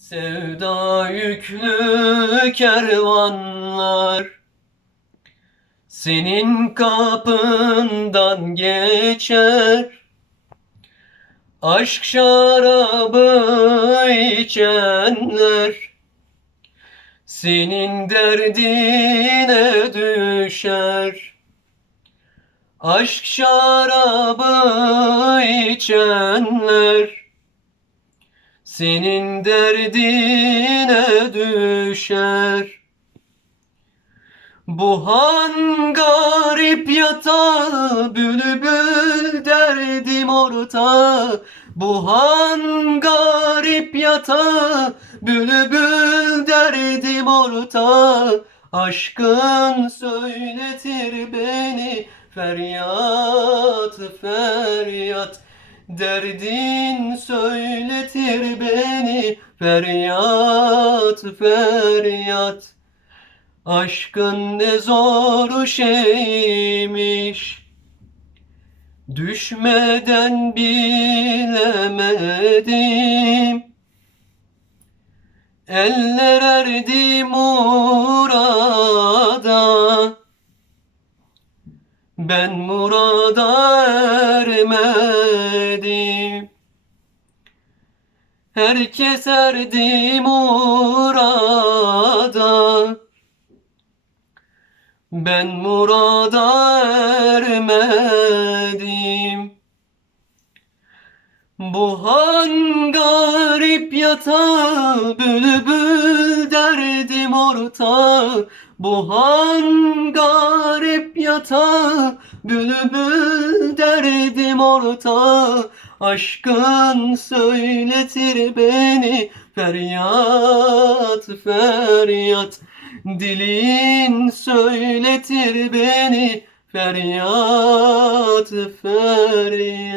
Sevda yüklü kervanlar Senin kapından geçer. Aşk şarabı içenler Senin derdine düşer. Aşk şarabı içenler senin derdine düşer. Bu han garip yatağı Bülbül derdim orta Bu han garip yatağı Bülbül derdim orta Aşkın söyletir beni Feryat feryat. Derdin beni feryat feryat. Aşkın ne zor şeymiş. Düşmeden bilemedim. Eller erdi murada. Ben murada ermedim Herkes erdi murada Ben murada ermedim. Bu han garip yatağı Bülbül derdim orta. Bu han garip yatağı Bülbül derdim orta Aşkın söyletir beni Feryat feryat. Dilin söyletir beni Feryat feryat